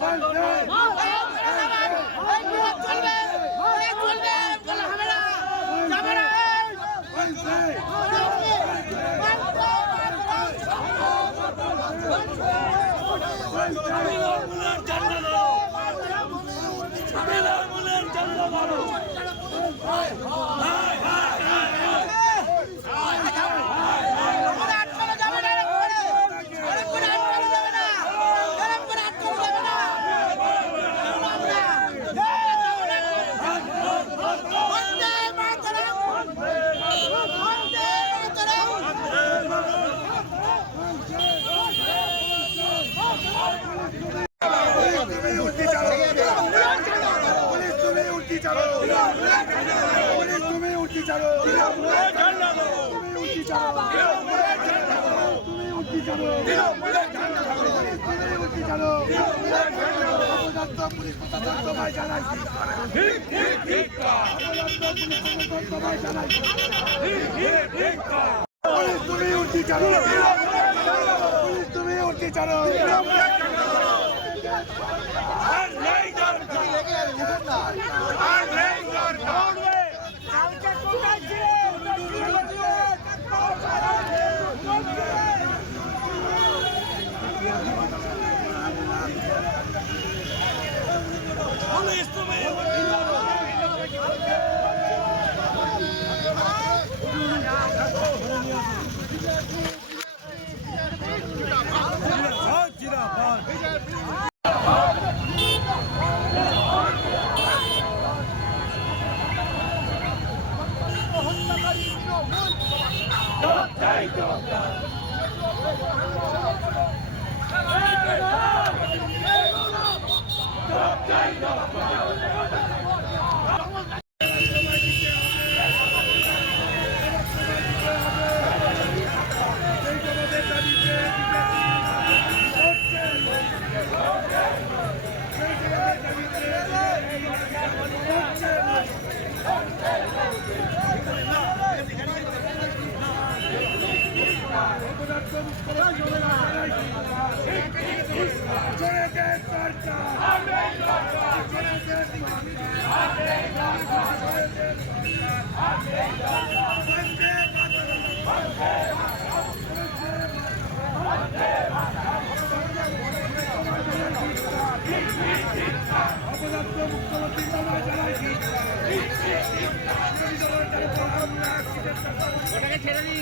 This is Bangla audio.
চলবে চলবে তুমি তুমি উঠতি চালো তুমি উঠতি চালো তুমি উঠতি চালো পুলিশ তুমি উঠতি চালো পুলিশ প্রশাসন তোমায় জানাইছি অপদার্থ পুলিশ প্রশাসন তোমায় জানাইছি পুলিশ তুমি উঠতি চালো পুলিশ তুমি উঠতি চালো